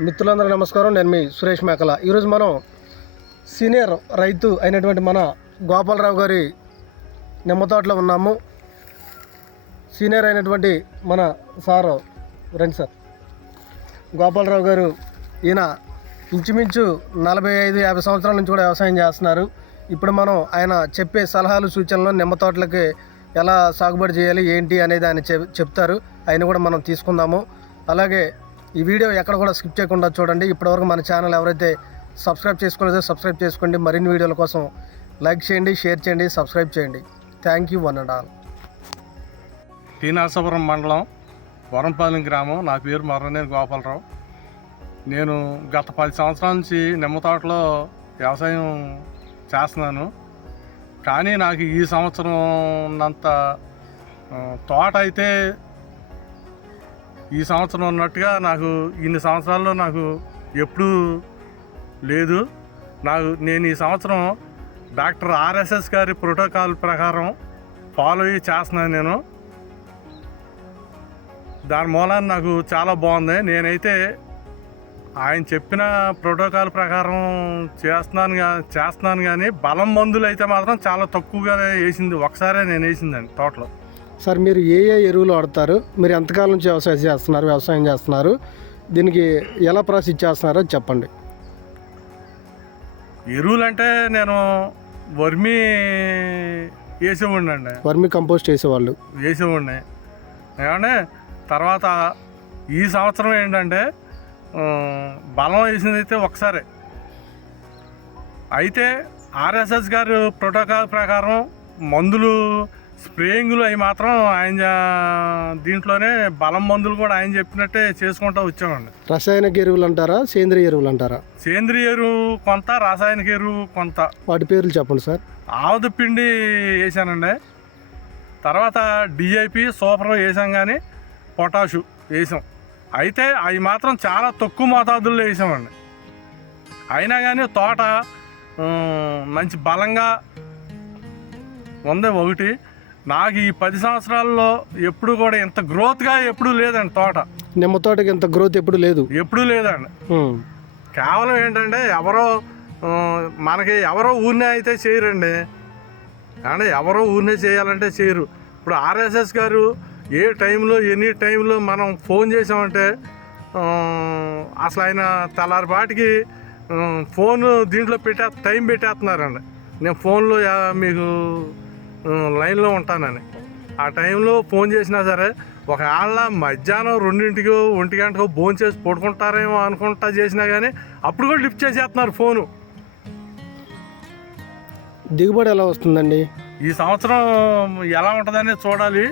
మిత్రులందరూ నమస్కారం. నేను మీ సురేష్ మేకల. ఈరోజు మనం సీనియర్ రైతు అయినటువంటి మన గోపాలరావు గారి నిమ్మ తోటలో ఉన్నాము. సీనియర్ అయినటువంటి మన సారు రండి సార్, గోపాలరావు గారు. ఈయన ఇంచుమించు 45-50 సంవత్సరాల నుంచి కూడా వ్యవసాయం చేస్తున్నారు. ఇప్పుడు మనం ఆయన చెప్పే సలహాలు సూచనలు నిమ్మ తోటలకి ఎలా సాగుబడి చేయాలి ఏంటి అనేది ఆయన చెప్తారు. ఆయన కూడా మనం తీసుకుందాము. అలాగే ఈ వీడియో ఎక్కడ కూడా స్కిప్ చేయకుండా చూడండి. ఇప్పటివరకు మన ఛానల్ ఎవరైతే సబ్స్క్రైబ్ చేసుకోలేదో సబ్స్క్రైబ్ చేసుకోండి. మరిన్ని వీడియోల కోసం లైక్ చేయండి, షేర్ చేయండి, సబ్స్క్రైబ్ చేయండి. Thank you one and all. T Narasapuram మండలం వరంపాలెం గ్రామం. నా పేరు మర్రనేని గోపాలరావు. నేను గత 10 సంవత్సరాల నుంచి నిమ్మ తోటలో వ్యవసాయం చేస్తున్నాను. కానీ నాకు ఈ సంవత్సరం ఉన్నంత తోట అయితే ఈ సంవత్సరం ఉన్నట్టుగా నాకు ఇన్ని సంవత్సరాల్లో నాకు ఎప్పుడూ లేదు. నేను ఈ సంవత్సరం డాక్టర్ ఆర్ఎస్ఎస్ గారి ప్రోటోకాల్ ప్రకారం ఫాలో అయ్యి చేస్తున్నాను. నేను దాని మూలాన్ని నాకు చాలా బాగుంది. నేనైతే ఆయన చెప్పిన ప్రోటోకాల్ ప్రకారం చేస్తున్నాను కానీ బలం మందులు అయితే మాత్రం చాలా తక్కువగా వేసింది. ఒకసారే నేను వేసిందండి తోటలో. సార్, మీరు ఏ ఎరువులు వాడతారు? మీరు ఎంతకాలం నుంచి వ్యవసాయం చేస్తున్నారు? దీనికి ఎలా ప్రాసెస్ చేస్తున్నారో చెప్పండి. ఎరువులు అంటే నేను వర్మీ వేసేవాడిని అండి. వర్మీ కంపోస్ట్ వేసేవాడిని. ఏమంటే తర్వాత ఈ సంవత్సరం ఏంటంటే బలం వేసింది అయితే ఒకసారి. అయితే ఆర్ఎస్ఎస్ గారు ప్రోటోకాల్ ప్రకారం మందులు స్ప్రేయింగ్లు అవి మాత్రం ఆయన దీంట్లోనే బలం మందులు కూడా ఆయన చెప్పినట్టే చేసుకుంటూ వచ్చామండి. రసాయనిక ఎరువులు అంటారా, సేంద్రియ ఎరువులు అంటారా? సేంద్రియ ఎరువు కొంత, రాసాయనిక ఎరువు కొంత. వాటి పేర్లు చెప్పండి సార్. ఆవద పిండి వేసానండి. తర్వాత డిఐపి సూపర్ వేసాం, కానీ పొటాషు వేసాం. అయితే అవి మాత్రం చాలా తక్కువ మోతాదుల్లో వేసామండి. అయినా కానీ తోట మంచి బలంగా ఉంది. ఒకటి నాకు ఈ 10 సంవత్సరాల్లో ఎప్పుడు కూడా ఇంత గ్రోత్గా ఎప్పుడూ లేదండి తోట. నిమ్మ తోటకి ఇంత గ్రోత్ ఎప్పుడు లేదండి. కేవలం ఏంటంటే మనకి ఎవరో ఊరినే అయితే చేయరండి. అంటే ఎవరో ఊరినే చేయాలంటే చేయరు. ఇప్పుడు ఆర్ఎస్ఎస్ గారు ఏ టైంలో ఎనీ టైంలో మనం ఫోన్ చేసామంటే అసలు ఆయన తెల్లారిపాటికి ఫోన్ దీంట్లో టైం పెట్టేస్తున్నారండి. నేను ఫోన్లో మీకు లైన్లో ఉంటానని ఆ టైంలో ఫోన్ చేసినా సరే, ఒకవేళ మధ్యాహ్నం 2ంటికో 1 గంటకో ఫోన్ చేసి పడుకుంటారేమో అనుకుంటా చేసినా కానీ అప్పుడు కూడా లిఫ్ట్ చేసేస్తున్నారు ఫోను. దిగుబడి ఎలా వస్తుందండి ఈ సంవత్సరం? ఎలా ఉంటుందని చూడాలి.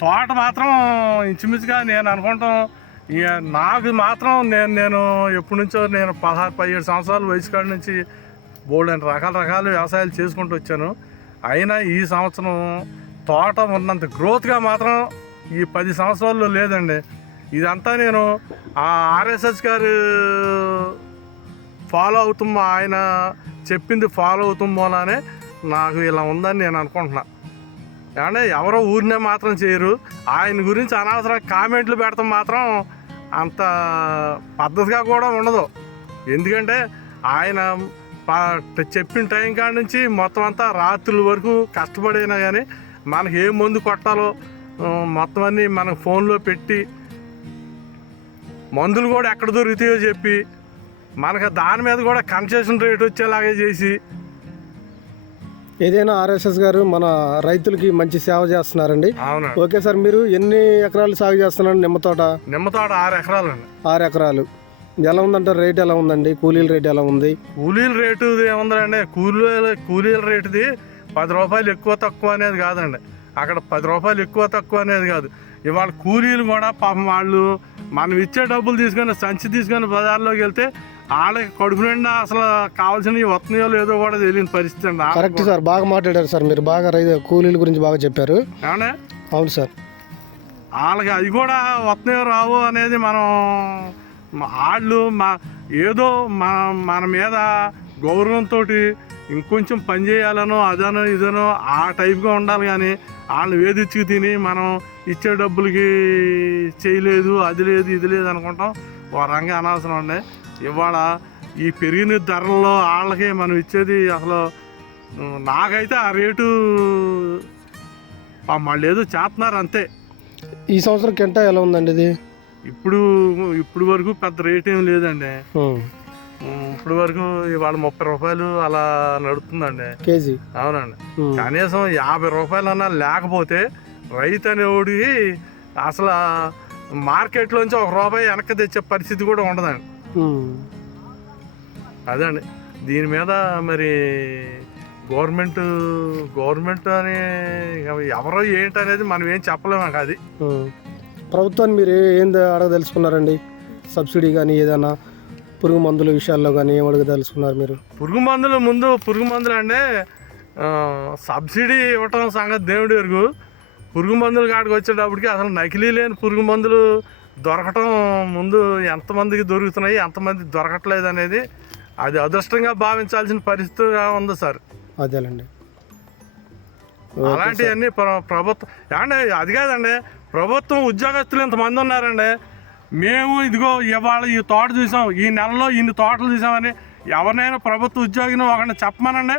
తోట మాత్రం ఇంచుమించుగా నేను అనుకుంటాం, ఇక నాకు మాత్రం నేను ఎప్పటి నుంచో నేను 16-17 సంవత్సరాల వయసు కాడి నుంచి బోల్డెన్ రకాల వ్యవసాయాలు చేసుకుంటూ వచ్చాను. అయినా ఈ సంవత్సరం తోట ఉన్నంత గ్రోత్గా మాత్రం ఈ 10 సంవత్సరాల్లో లేదండి. ఇదంతా నేను ఆ ఆర్ఎస్ఎస్ గారు ఫాలో అవుతాం, ఆయన చెప్పింది ఫాలో అవుతాం మూలానే నాకు ఇలా ఉందని నేను అనుకుంటున్నా. అంటే ఎవరో ఊరినే మాత్రం చేయరు. ఆయన గురించి అనవసరం కామెంట్లు పెడతాం మాత్రం అంత పద్ధతిగా కూడా ఉండదు. ఎందుకంటే ఆయన చెప్పిన టైం కాడ నుంచి మొత్తం అంతా రాత్రుల వరకు కష్టపడైనా కానీ మనకి ఏ మందు కొట్టాలో మొత్తం అన్నీ మనకు ఫోన్లో పెట్టి, మందులు కూడా ఎక్కడ దొరుకుతాయో చెప్పి, మనకు దాని మీద కూడా కన్సెషన్ రేట్ వచ్చేలాగే చేసి, ఏదైనా ఆర్ఎస్ఎస్ గారు మన రైతులకి మంచి సేవ చేస్తున్నారండి. అవును. ఓకే సార్, మీరు ఎన్ని ఎకరాలు సాగు చేస్తున్నారు? నిమ్మ తోట 6 ఎకరాలండి. 6 ఎకరాలు. ఎలా ఉందంటారు? రేట్ ఎలా ఉందండి? కూలీల రేట్ ఎలా ఉంది? కూలీల రేటు ఏముందండి, కూలీల రేటుది 10 రూపాయలు ఎక్కువ తక్కువ అనేది కాదండి. అక్కడ 10 రూపాయలు ఎక్కువ తక్కువ అనేది కాదు. ఇవాళ కూలీలు కూడా పాపం వాళ్ళు మనం ఇచ్చే డబ్బులు తీసుకొని సంచి తీసుకొని బజార్లోకి వెళ్తే వాళ్ళకి కడుపు నిండా అసలు కావాల్సినవి వస్తున్నాయో లేదో కూడా తెలియని పరిస్థితి అండి. కరెక్ట్ సార్, బాగా మాట్లాడారు సార్. మీరు బాగా కూలీల గురించి బాగా చెప్పారు. అవును సార్. వాళ్ళకి అది కూడా వస్తున్నాయో రావు అనేది మనం వాళ్ళు ఏదో మన మీద గౌరవంతో ఇంకొంచెం పని చేయాలనో అదనో ఇదనో ఆ టైప్గా ఉండాలి. కానీ వాళ్ళు వేధించుకు తిని మనం ఇచ్చే డబ్బులకి చేయలేదు, అది లేదు, ఇది లేదు అనుకుంటాం. వరంగా అనవసరం అండి. ఇవాళ ఈ పెరిగిన ధరల్లో వాళ్ళకి మనం ఇచ్చేది అసలు నాకైతే ఆ రేటు మళ్ళీ ఏదో చేస్తున్నారు అంతే. ఈ సంవత్సరం కింటా ఎలా ఉందండి ఇది? ఇప్పుడు వరకు పెద్ద రేట్ ఏం లేదండి. ఇప్పుడు వరకు ఇవాళ 30 రూపాయలు అలా నడుస్తుందండి కేజీ. అవునండి. కనీసం 50 రూపాయలన్నా లేకపోతే రైతు అనేవాడికి అసలు మార్కెట్లోంచి 1 రూపాయి వెనక్కి తెచ్చే పరిస్థితి కూడా ఉండదండి. అదండి దీని మీద మరి గవర్నమెంట్ అని ఎవరో ఏంటనేది మనం ఏం చెప్పలేము. అది ప్రభుత్వాన్ని మీరు ఏంది అడగదలుచుకున్నారండి? సబ్సిడీ కానీ ఏదైనా పురుగు మందుల విషయాల్లో కానీ ఏం అడగదలుచుకున్నారు మీరు? పురుగు మందులు అంటే సబ్సిడీ ఇవ్వటం సంగతి దేవుడి వరకు. పురుగు మందులు కాడికి వచ్చేటప్పటికి అసలు నకిలీ లేని పురుగు మందులు దొరకటం ముందు ఎంతమందికి దొరుకుతున్నాయి, ఎంతమంది దొరకట్లేదు అనేది అది అదృష్టంగా భావించాల్సిన పరిస్థితిగా ఉంది సార్. అదేనండి. అలాంటివన్నీ ప్రభుత్వం ఏమంటే అది కాదండి, ప్రభుత్వం ఉద్యోగస్తులు ఇంతమంది ఉన్నారండి. మేము ఇదిగో ఇవాళ ఈ తోట చూసాం, ఈ నెలలో ఇన్ని తోటలు చూసామని ఎవరినైనా ప్రభుత్వ ఉద్యోగిని ఒకరిని చెప్పమనండి.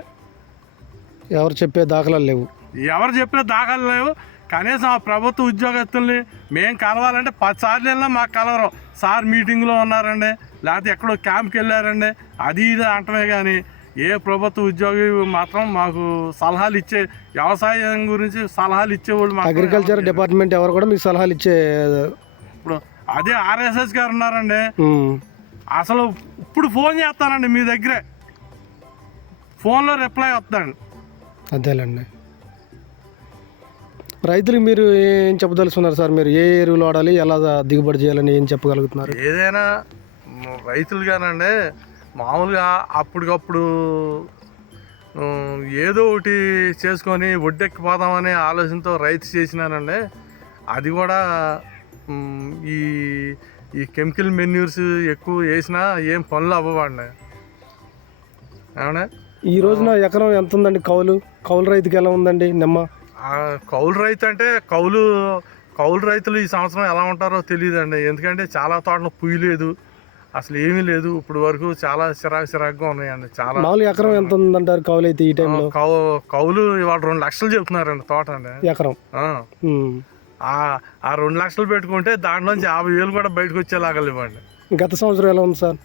ఎవరు చెప్పే దాఖలాలు లేవు. కనీసం ఆ ప్రభుత్వ ఉద్యోగస్తుల్ని మేము కలవాలంటే 10 సార్లు వెళ్ళినా మాకు కలవరు. సార్ మీటింగ్లో ఉన్నారండి, లేకపోతే ఎక్కడో క్యాంప్కి వెళ్ళారండి, అది ఇది అంటమే. కానీ ఏ ప్రభుత్వ ఉద్యోగి మాత్రం మాకు సలహాలు ఇచ్చే, వ్యవసాయం గురించి సలహాలు ఇచ్చేవాళ్ళు అగ్రికల్చర్ డిపార్ట్మెంట్ ఎవరు కూడా మీకు సలహాలు ఇచ్చే. ఇప్పుడు అదే ఆర్ఎస్ఎస్ గారు ఉన్నారండి. అసలు ఇప్పుడు ఫోన్ చేస్తానండి, మీ దగ్గరే ఫోన్లో రిప్లై వస్తాండి. అదేలేండి. రైతులకు మీరు ఏం చెప్పదలుచుకున్నారు సార్? మీరు ఏ ఎరువులు వాడాలి, ఎలా దిగుబడి చేయాలని ఏం చెప్పగలుగుతున్నారు? ఏదైనా రైతులు కానండి మామూలుగా అప్పటికప్పుడు ఏదో ఒకటి చేసుకొని ఒడ్డెక్కిపోదామనే ఆలోచనతో రైతు చేసినానండి. అది కూడా ఈ కెమికల్ మెన్యూర్స్ ఎక్కువ వేసినా ఏం పనులు అవ్వవండి. అవునా? ఈ రోజున ఎకరం ఎంత ఉందండి కౌలు రైతుకి ఎలా ఉందండి నిమ్మ? కౌలు రైతు అంటే కౌలు రైతులు ఈ సంవత్సరం ఎలా ఉంటారో తెలియదండి. ఎందుకంటే చాలా తోటలు పుయ్యి లేదు, అసలు ఏమీ లేదు. ఇప్పుడు వరకు చాలా చిరాకుగా ఉన్నాయండి. చాలా మామూలు ఎకరం ఎంత ఉందంటారు కౌలు అయితే ఈ టైంలో? కౌలు ఇవాళ 2 లక్షలు చెప్తున్నారండి తోట అండి ఎకరం. ఆ 2 లక్షలు పెట్టుకుంటే దాంట్లోంచి 50,000 కూడా బయటకు వచ్చేలాగా ఇవ్వండి. గత సంవత్సరం ఎలా ఉంది సార్?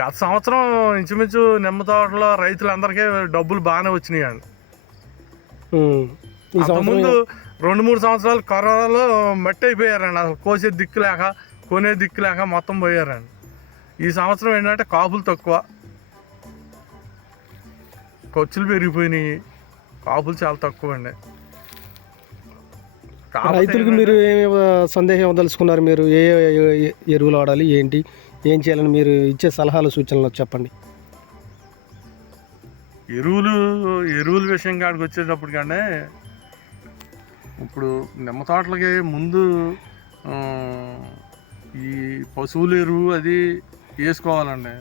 గత సంవత్సరం ఇంచుమించు నిమ్మ తోటలో రైతులందరికీ డబ్బులు బాగానే వచ్చినాయండి. ముందు 2-3 సంవత్సరాలు కరోనాలో మట్టి అయిపోయారండి. అసలు కోసే దిక్కు లేక కొనే దిక్కు లేక మొత్తం పోయారండి. ఈ సంవత్సరం ఏంటంటే కాపులు తక్కువ, ఖర్చులు పెరిగిపోయినాయి, కాపులు చాలా తక్కువ అండి. రైతులకు మీరు సందేహం ఇవ్వదలుచుకున్నారు? మీరు ఏ ఎరువులు వాడాలి, ఏంటి, ఏం చేయాలని మీరు ఇచ్చే సలహాలు సూచనలు చెప్పండి. ఎరువుల విషయం కాడికి వచ్చేటప్పటికంటే ఇప్పుడు నిమ్మ తోటలకి ముందు ఈ పశువుల ఎరువు అది వేసుకోవాలండి.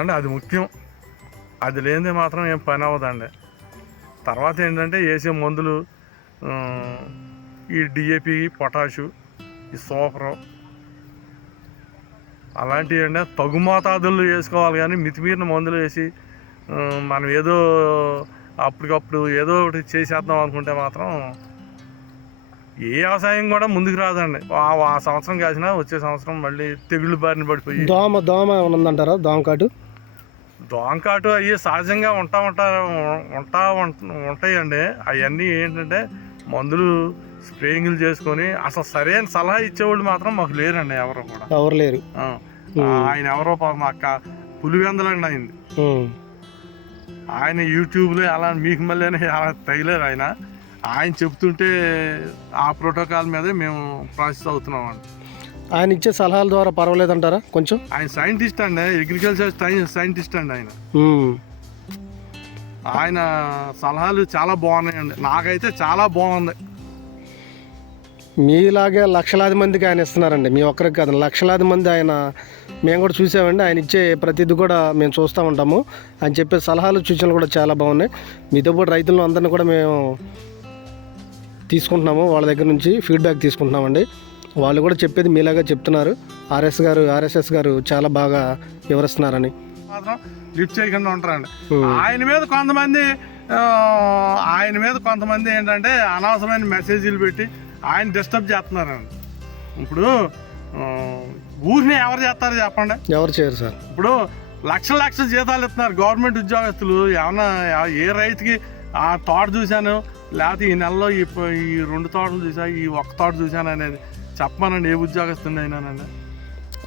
అంటే అది ముఖ్యం. అది లేనిదే మాత్రం ఏం పని అవ్వదండి. తర్వాత ఏంటంటే వేసే మందులు ఈ డిఏపి, పొటాషు, ఈ సూపరు అలాంటివి అండి తగు మోతాదుల్లో వేసుకోవాలి. కానీ మితిమీరిన మందులు వేసి మనం ఏదో అప్పటికప్పుడు ఏదో ఒకటి చేసేద్దాం అనుకుంటే మాత్రం ఏ వ్యవసాయం కూడా ముందుకు రాదండి. ఆ సంవత్సరం కాసినా వచ్చే సంవత్సరం మళ్ళీ తెగుళ్ళు బారిన పడిపోయి దోమ ఉందంటారా? దోమకాటు అవి సహజంగా ఉంటాయండి. అవన్నీ ఏంటంటే మందులు స్ప్రేయింగ్లు చేసుకొని అసలు సరైన సలహా ఇచ్చేవాళ్ళు మాత్రం మాకు లేరండి. ఎవరు లేరు. ఆయన ఎవరో మా పులివెందలండి అయింది. ఆయన యూట్యూబ్లో అలా మీకు మళ్ళీ అలా తగిలేరు. ఆయన చెప్తుంటే ఆ ప్రోటోకాల్ మీదే మేము ప్రాసెస్ అవుతున్నామండి. ఆయన ఇచ్చే సలహాల ద్వారా పర్వాలేదంటారా? కొంచెం ఆయన సైంటిస్ట్ అండి, అగ్రికల్చర్ సైంటిస్ట్ అండి. ఆయన సలహాలు చాలా బాగున్నాయండి. నాకైతే చాలా బాగుంది. మీలాగే లక్షలాది మందికి ఆయన ఇస్తున్నారండి. మీ ఒక్కరికి కాదు, లక్షలాది మంది మేము కూడా చూసామండి. ఆయన ఇచ్చే ప్రతిదీ కూడా మేము చూస్తూ ఉంటాము. ఆయన చెప్పే సలహాలు సూచనలు కూడా చాలా బాగున్నాయి. మీతో పాటు రైతులను అందరినీ కూడా మేము తీసుకుంటున్నాము, వాళ్ళ దగ్గర నుంచి ఫీడ్బ్యాక్ తీసుకుంటున్నామండి. వాళ్ళు కూడా చెప్పేది మీలాగా చెప్తున్నారు. ఆర్ఎస్ఎస్ గారు చాలా బాగా వివరిస్తున్నారని మాత్రం లిఫ్ట్ చేయకుండా ఉంటారండి. ఉమ్. ఆయన మీద కొంతమంది ఏంటంటే అనవసరమైన మెసేజ్లు పెట్టి ఆయన డిస్టర్బ్ చేస్తున్నారండి. ఇప్పుడు ఊరిని ఎవరు చేస్తారు చెప్పండి? ఎవరు చేయరు సార్. ఇప్పుడు లక్షల జీతాలు ఇస్తున్నారు గవర్నమెంట్ ఉద్యోగస్తులు. ఏమన్నా ఏ రైతుకి ఆ తోట చూశాను, లేకపోతే ఈ నెలలో ఈ 2 తోటలు చూసా, ఈ 1 తోట చూశాను అనేది చెప్పమనండి ఏ ఉద్యోగస్తుంది అయినానండి.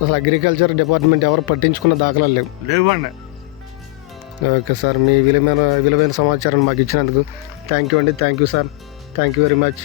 అసలు అగ్రికల్చర్ డిపార్ట్మెంట్ ఎవరు పట్టించుకున్న దాఖలాలు లేవండి. ఓకే సార్, మీ విలువైన సమాచారాన్ని మాకు ఇచ్చినందుకు థ్యాంక్ యూ అండి. Thank you sir. Thank you very much.